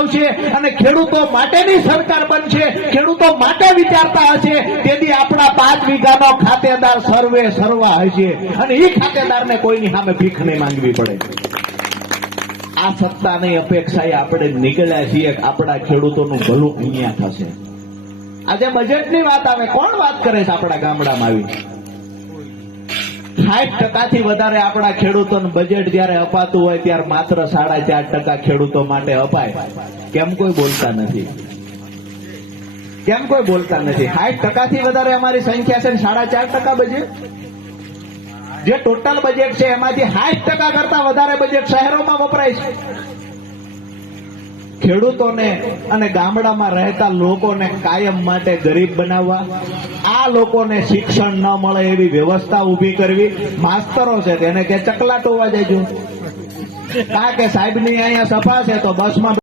આવશે અને ખેડૂતો માટેની સરકાર બનશે, ખેડૂતો માટે વિચારતા હશે, તેથી આપણા 5 વીઘાનો ખાતેદાર સર્વે સર્વા હશે અને એ ખાતેદારને કોઈની સામે ભીખ નહીં માંગવી પડે. આ સત્તાની અપેક્ષાએ આપણે નીકળ્યા છીએ કે આપણા ખેડૂતોનું ભલું અહીંયા થશે. આજે બજેટની વાત આવે, કોણ વાત કરે છે આપણા ગામડામાં આવી? 60% વધારે આપણા ખેડૂતોને બજેટ જયારે અપાતું હોય ત્યારે માત્ર 4.5% ખેડૂતો માટે અપાય. કેમ કોઈ બોલતા નથી? કેમ કોઈ બોલતા નથી? 60% વધારે અમારી સંખ્યા છે ને 4.5% બજેટ. જે ટોટલ બજેટ છે એમાંથી 60% કરતા વધારે બજેટ શહેરોમાં વપરાય છે. ખેડૂતોને અને ગામડામાં રહેતા લોકોને કાયમ માટે ગરીબ બનાવવા, આ લોકોને શિક્ષણ ન મળે એવી વ્યવસ્થા ઊભી કરવી. માસ્તરો છે તેને કે ચકલાટોવા જજો, કારણ કે સાહેબની અહીંયા સફા છે તો બસમાં